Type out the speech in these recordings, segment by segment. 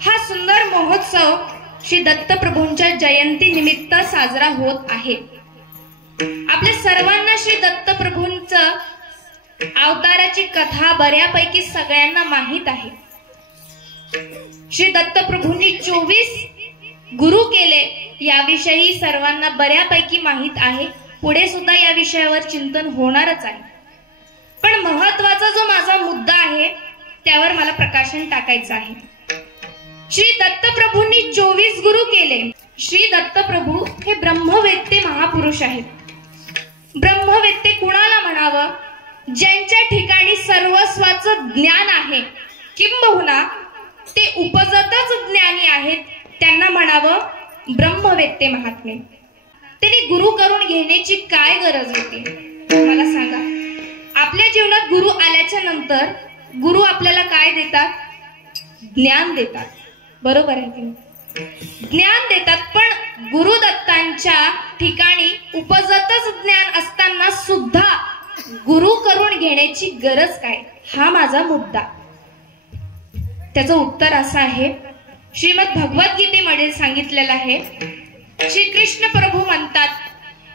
हा सुंदर महोत्सव श्री दत्तप्रभूंच्या जयंती निमित्त साजरा होत आहे। आपल्या सर्वांना श्री दत्तप्रभूंचं अवताराची कथा बऱ्यापैकी सगळ्यांना माहित आहे। श्री दत्तप्रभूंनी 24 गुरु केले याविषयी सर्वांना बऱ्यापैकी माहित आहे। पुढे सुद्धा या विषयावर चिंतन होणारच आहे। पण महत्त्वाचा जो माझा मुद्दा आहे त्यावर मला प्रकाशन टाकायचं आहे। श्री दत्तप्रभूंनी 24 गुरु केले। श्री दत्तप्रभू हे ब्रह्मवेत्ते महापुरुष आहेत। ब्रह्मवेत्ते कुणाला म्हणावं? ज्यांच्या ठिकाणी सर्वस्वाचं ज्ञान आहे, किंबहुना ते उपजतच ज्ञानी आहेत, त्यांना म्हणावं ब्रह्मवेत्ते महात्मे। त्यांनी गुरु करून घेण्याची काय गरज होती मला सांगा? आपल्या जीवनात गुरु आल्याच्या नंतर गुरु आपल्याला काय देतात? ज्ञान देतात, बरोबर आहे की? ज्ञान देतात। पण गुरुदत्तांच्या ठिकाणी उपजतच ज्ञान असताना सुद्धा गुरु करून घेण्याची गरज काय? हा माझा मुद्दा। त्याचं उत्तर असं आहे, श्रीमद भगवद्गीतेमध्ये सांगितलेलं आहे। श्री कृष्ण प्रभू म्हणतात,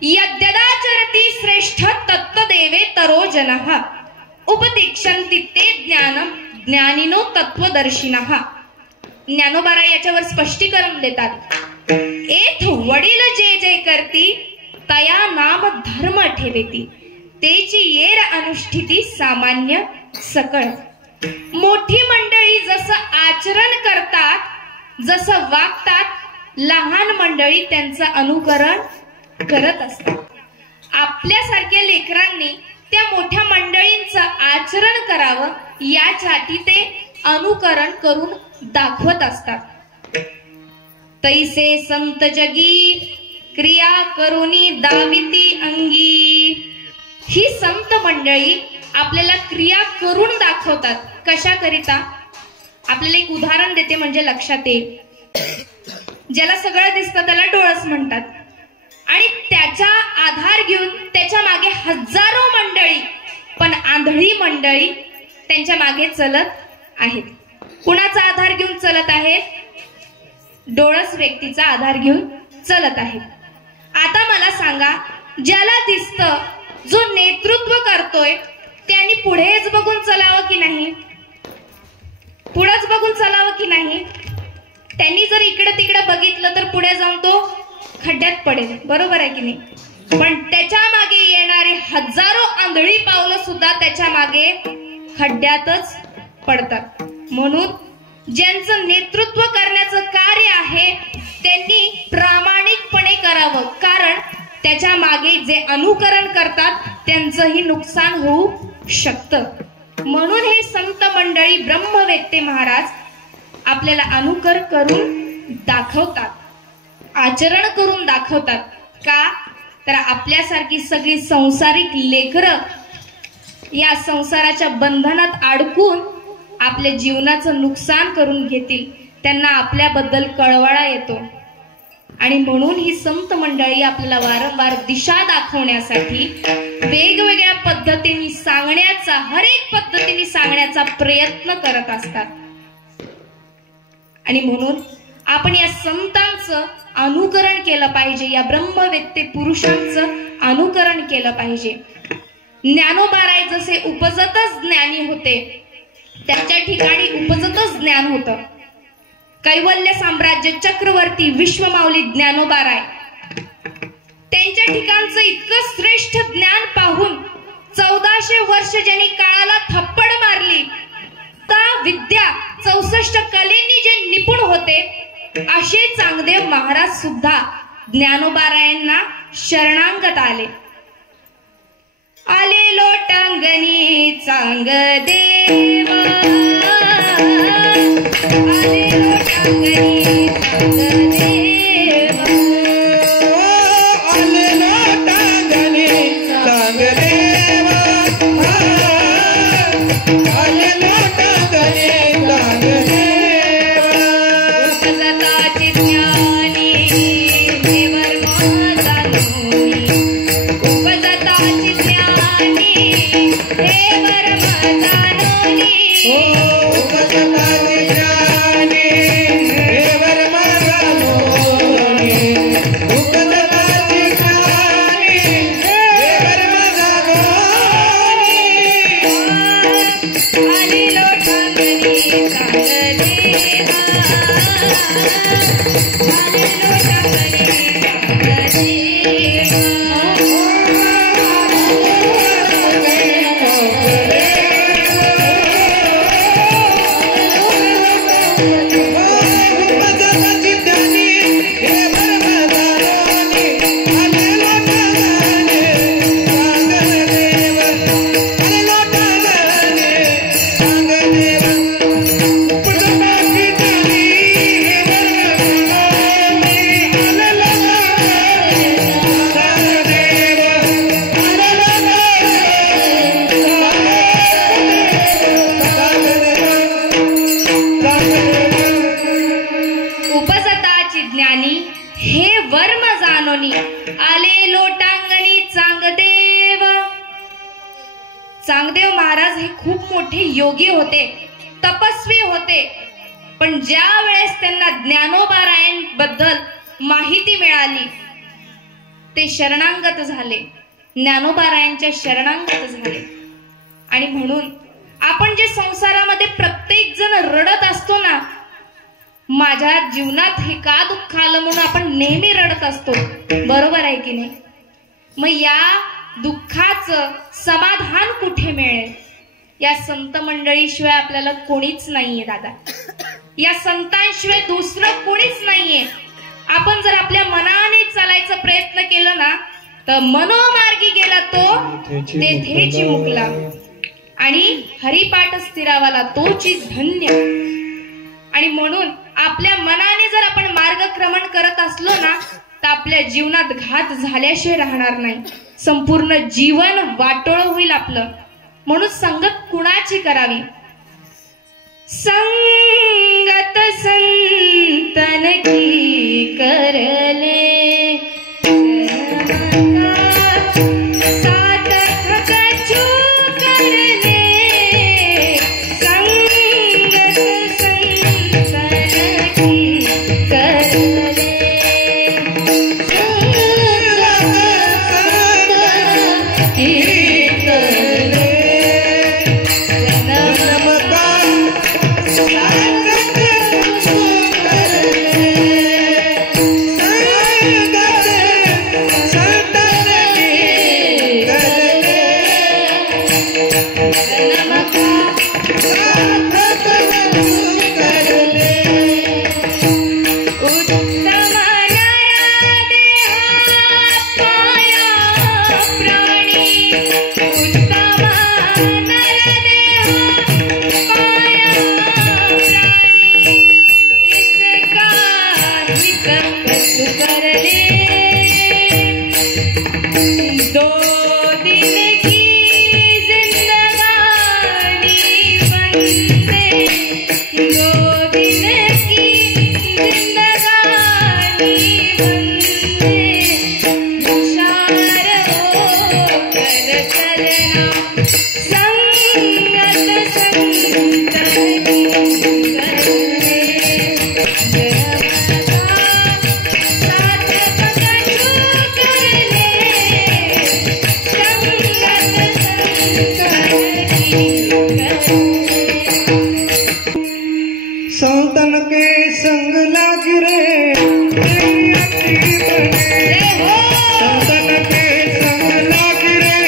यद्यदाचरति श्रेष्ठ तत्त्वदेवे तरो जनः उपदिक्षन्ति ते ज्ञानम ज्ञानिनो तत्वदर्शिनः। ज्ञानोबाराय याच्यावर स्पष्टीकरण देतात, एथ वडील जे जे करती तया नाम धर्म ठेवेती तेची येर अनुष्ठिती सामान्य सकळ। मोठी मंडळी जसं आचरण करतात, जसं वागतात, लहान मंडळी त्यांचं अनुकरण करत असतात। आपल्यासारख्या लेकरांनी त्या मोठ्या मंडळींचं आचरण करावं यासाठी ते अनुकरण करून दाखवत असतात। तैसे संत जगी क्रिया करुनी दाविती अंगी। ही संत मंडळी आपल्याला क्रिया करून दाखवतात। कशा करिता? आपल्याला एक उदाहरण देते म्हणजे लक्षात येईल। ज्याला सगळं दिसतं त्याला डोळस म्हणतात, आणि त्याचा आधार घेऊन त्याच्या मागे हजारो मंडळी, पण आंधळी मंडळी त्यांच्या मागे चलत आहेत। कुणाचा आधार घेऊन चलत आहेत? डोळस व्यक्तीचा आधार घेऊन चलत आहेत। आता मला सांगा, ज्याला दिसतं, जो नेतृत्व करतोय, त्यांनी पुढेच बघून चलावं की नाही? पुढेच बघून चलावं की नाही? त्यांनी जर इकडे तिकडे बघितलं तर पुढे जाऊन तो खड्ड्यात पडेल, बरोबर आहे की नाही? पण त्याच्या मागे येणारे हजारो आंधळी पावलं सुद्धा त्याच्या मागे खड्ड्यातच पडतात। म्हणून ज्यांचं नेतृत्व करण्याचं कार्य आहे त्यांनी प्रामाणिकपणे करावं, कारण त्याच्या मागे जे अनुकरण करतात त्यांचंही नुकसान होऊ शकतं। म्हणून हे संत मंडळी ब्रह्मवेत्ते महाराज आपल्याला अनुकरण करून दाखवतात, आचरण करून दाखवतात। का? तर आपल्यासारखी सगळी संसारिक लेकरं या संसाराच्या बंधनात अडकून आपल्या जीवनाचं नुकसान करून घेतील, त्यांना आपल्याबद्दल कळवळा येतो। आणि म्हणून ही संत मंडळी आपल्याला वारंवार दिशा दाखवण्यासाठी वेगवेगळ्या पद्धतीने सांगण्याचा, हर एक पद्धतीने सांगण्याचा प्रयत्न करत असतात। आणि म्हणून आपण या संतांचं अनुकरण केलं पाहिजे, या ब्रह्मवेत्ते पुरुषांचं अनुकरण केलं पाहिजे। ज्ञानोबाराय जसे उपजतच ज्ञानी होते, त्यांच्या ठिकाणी उपजतच ज्ञान होतं। कैवल्य साम्राज्य चक्रवर्ती विश्वमाऊली ज्ञानोबाराय, त्यांच्या ठिकाणचं इतकं श्रेष्ठ ज्ञान पाहून 1400 वर्ष ज्यांनी काळाला थप्पड मारली, ता विद्या 64 कलेंनी जे निपुण होते, असे चांगदेव महाराज सुद्धा ज्ञानोबारायांना शरणागत आले। आले लोटांगणी चांगदेवा, आले लोटांगणी चांगदेवा, आले लोटांगणी चांगदेवा, आले लोटांगणी चांगदेवा। उपजताची ज्ञानी देवर माझा नोनी, उपजताची ज्ञानी देवर माझा नोनी, उपजताची ज्ञानी चांगदेव महाराज हे खूप मोठे योगी होते, तपस्वी होते, पण ज्या वेळेस त्यांना ज्ञानोबारायण बद्दल माहिती मिळाली ते शरणागत झाले, ज्ञानोबारायांच्या शरणागत झाले. आणि म्हणून आपण जे संसारामध्ये प्रत्येक जण रडत असतो ना, माझ्या जीवनात हे का दुःख आलं म्हणून आपण नेहमी रडत असतो, बरोबर आहे की नाही? मग या दुःखाचं समाधान कुठे मिळेल? या संत मंडळीशिवाय आपल्याला कोणीच नाहीये दादा, या संतांशिवाय दुसरं कोणीच नाहीये. आपण जर आपल्या मनाने चालायचा प्रयत्न केला ना तर मनोमार्गी गेला तो तेथेची मुकला, आणि हरिपाठ स्थिरावाला तोची धन्य. आणि म्हणून आपल्या मनाने जर आपण मार्गक्रमण करत असलो ना तर आपल्या जीवनात घात झाल्याशिवाय राहणार नाही, संपूर्ण जीवन वाटोळ होईल आपलं. म्हणून संगत कुणाची करावी? संगत संतन की करले संतन के संग लाग रे संतन के संग लाग रे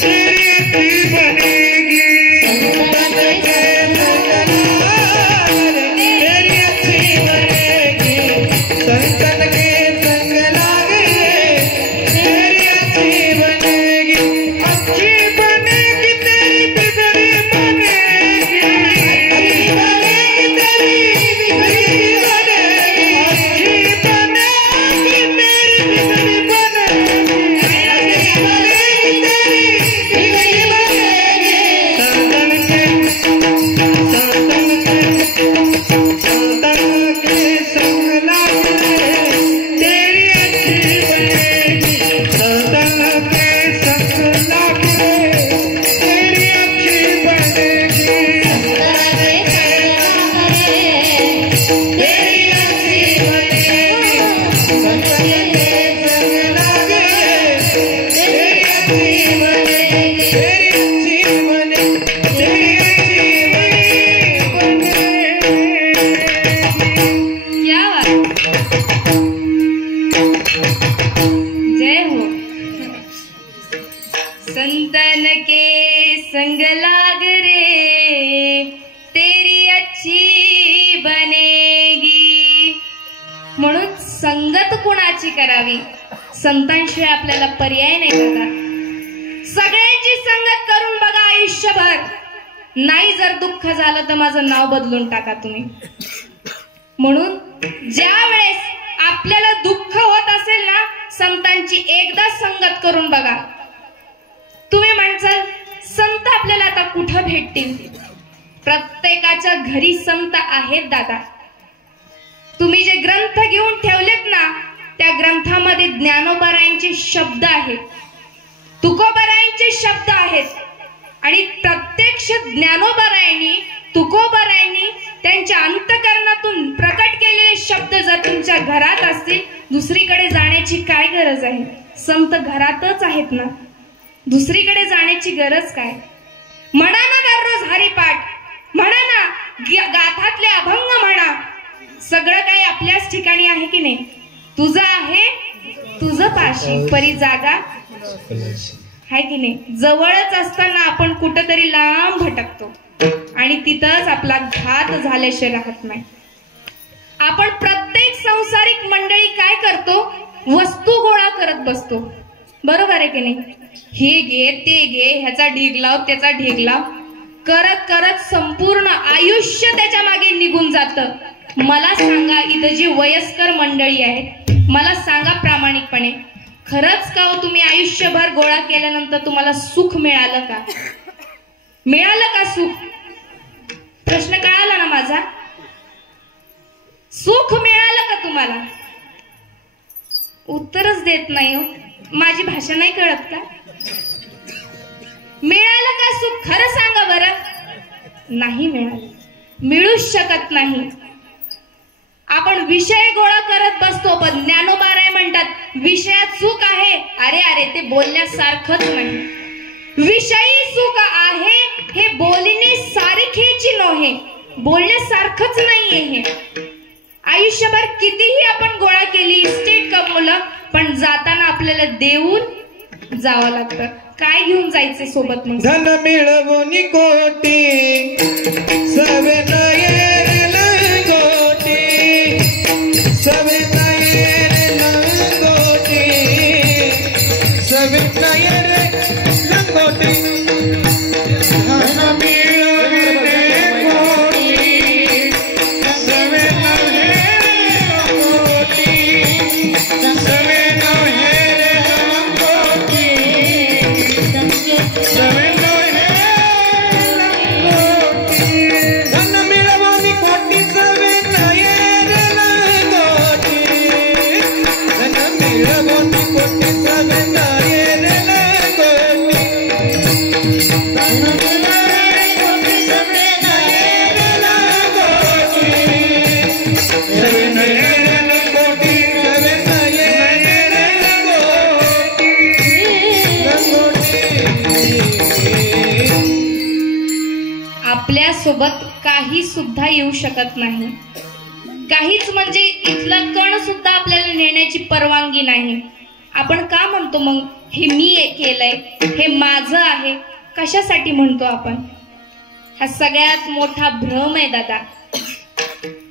तेरी अच्छी बनेगी, संतन के संग लाग रे तेरी अच्छी बनेगी, संतन के संग लाग रे तेरी अच्छी बनेगी, अच्छी बनेगी तेरी बिगड़ी बनेगी, कोणाची करावी? संतांशिवाय आपल्याला पर्याय नाही दादा. सगळ्यांची संगत करून बघा आयुष्यभर. नाही जर दुःख झालं तर माझं नाव बदलून टाका तुम्ही. म्हणून ज्या वेळेस आपल्याला दुःख होत असेल ना, संतांची एकदा संगत करून बघा. तुम्ही म्हणसाल संत आपल्याला आता कुठं भेटतील? प्रत्येकाच्या घरी संत आहेत दादा. तुम्ही जे ग्रंथ घेऊन ठेवलेत ना, त्या ग्रंथामध्ये ज्ञानोबारायांचे शब्द आहेत, तुकोबारायांचे शब्द आहेत. आणि प्रत्यक्ष ज्ञानोबारायांनी, तुकोबारायांनी त्यांच्या अंतःकरणातून प्रकट केलेले शब्द जर तुमच्या घरात असतील, दुसरीकडे जाण्याची काय गरज आहे? संत घरातच आहेत ना, दुसरीकडे जाण्याची गरज काय? म्हणा ना दररोज हरिपाठ, म्हणा ना गाथातले अभंग म्हणा. सगळं काही आपल्याच ठिकाणी आहे की नाही? तुझं आहे तुझं पाशी, परी जागा आहे की नाही? जवळच असताना आपण कुठंतरी लांब भटकतो आणि तिथंच आपला घात झाल्याशिवाय राहत नाही. आपण प्रत्येक संसारिक मंडळी काय करतो? वस्तू गोळा करत बसतो. बरोबर आहे की नाही? हे घे ते घे, ह्याचा ढीग लाव त्याचा ढीग लाव करत करत संपूर्ण आयुष्य त्याच्या मागे निघून जातं. मला सांगा, इथं जी वयस्कर मंडळी आहेत, मला सांगा प्रामाणिकपणे, खरंच का हो तुम्ही आयुष्यभर गोळा केल्यानंतर तुम्हाला सुख मिळालं का? मिळालं का सुख? प्रश्न कळाला ना माझा? सुख मिळालं का तुम्हाला? उत्तरच देत नाही हो. माझी भाषा नाही कळत का? मिळालं का सुख? खरं सांगा बरं. नाही मिळालं, मिळूच शकत नाही. आपण विषय गोळा करत बसतो, पण ज्ञानोबाराय म्हणतात विषयात सुख आहे. अरे अरे, ते बोलण्यासारखंच नाही. विषयी सुख आहे हे बोलणे सारखेची नव्हे, बोलण्यासारखंच नाहीये हे. आयुष्यभर कितीही आपण गोळा केली, इस्टेट कमवलं, पण जाताना आपल्याला देऊन जावं लागतं. काय घेऊन जायचे सोबत? मग धन मिळवून कोटी सवे नये लंगोटी, सवे नये लंगोटी, सवे नये लंगोटी. धन मिळवून कोटी सवे नये लंगोटी, सवे नये लंगोटी, सवे नये लंगोटी. धन मिळवून कोटी सवे नये लंगोटी, धन मिळवून कोटी सवे नये लंगोटी, धन मिळवून कोटी सवे नये लंगोटी, सवे नये लंगोटी, सवे नये लंगोटी. आपल्या सोबत काही सुद्धा येऊ शकत नाही. काहीच म्हणजे इथलं कण सुद्धा आपल्याला नेण्याची परवानगी नाही. आपण का म्हणतो मग हे मी केलंय, हे माझं आहे? कशासाठी म्हणतो आपण? हा सगळ्यात मोठा भ्रम आहे दादा.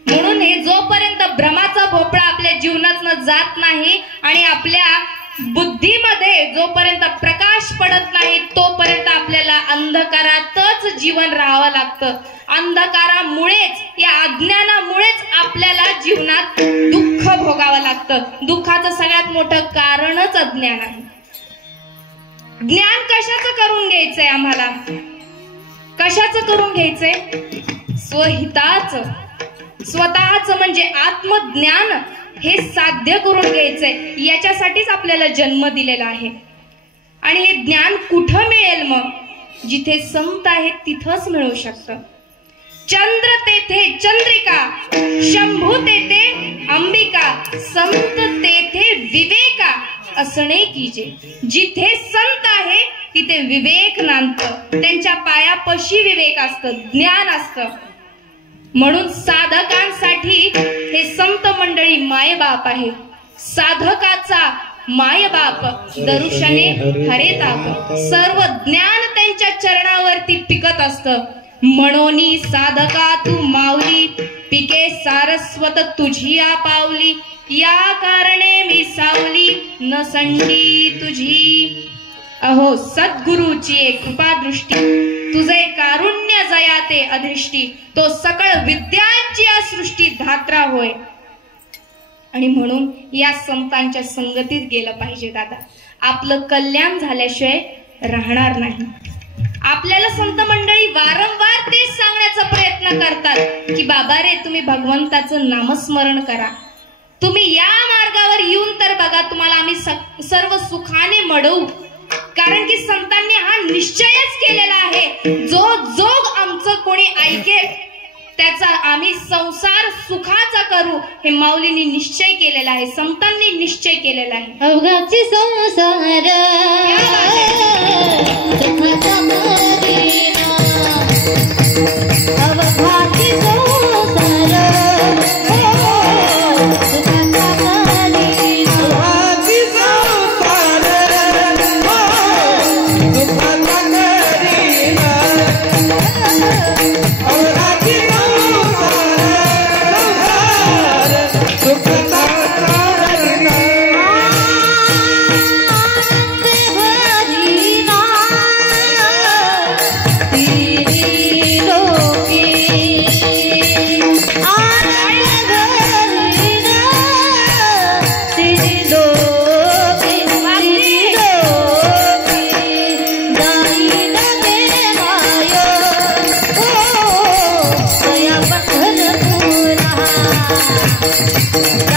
म्हणून हे जोपर्यंत भ्रमाचा भोपळा आपल्या जीवनातनं जात नाही आणि आपल्या बुद्धीमध्ये जोपर्यंत प्रकाश पडत नाही, तोपर्यंत आपल्याला अंधकारातच जीवन राहावं लागतं. अंधकारामुळेच, या अज्ञानामुळेच आपल्याला जीवनात दुःख भोगावं लागतं. दुःखाचं सगळ्यात मोठं कारणच अज्ञान आहे. ज्ञान कशाचं करून घ्यायचंय आम्हाला? कशाचं करून घ्यायचंय? स्वहिताचं, स्वतःच म्हणजे आत्मज्ञान हे साध्य करून घ्यायचंय. याच्यासाठीच आपल्याला जन्म दिलेला आहे. आणि हे ज्ञान कुठं मिळेल? मग जिथे संत आहेत तिथंच मिळू शकतं. चंद्र तेथे चंद्रिका, शंभू तेथे अंबिका, संत तेथे विवेका असणे कीजे. जिथे संत आहे तिथे विवेक नांदतं. त्यांच्या पायापाशी विवेक असतं, ज्ञान असतं. म्हणून साधकांसाठी हे संत मंडळी मायबाप आहे. साधकाचा मायबाप दरुशने हरे ताप. सर्व ज्ञान त्यांच्या चरणावरती पिकत असतं. म्हणोनी साधका तू माऊली, पिके सारस्वत तुझिया पावली. या कारणे मी सावली न संडी तुझी. अहो सद्गुरूची कृपा दृष्टी, तुझे कारुण्य जयाते अधिष्टी. तो सकळ विद्यांची सृष्टी धात्रा होय. आणि म्हणून या संतांच्या संगतीत गेलं पाहिजे दादा. आपलं कल्याण झाल्याशिवाय राहणार नाही. आपल्याला संत मंडळी वारंवार तेच सांगण्याचा प्रयत्न करतात की बाबा रे, तुम्ही भगवंताचं नामस्मरण करा. तुम्ही या मार्गावर येऊन तर बघा, तुम्हाला आम्ही सर्व सुखाने मडवू. कारण की संतांनी हा निश्चयच केलेला आहे, जो जोग आमचं कोणी ऐकेल त्याचा आम्ही संसार सुखाचा करू. हे माऊलींनी निश्चय केलेला आहे, संतांनी निश्चय केलेला आहे. अवघाची संसार Thank you.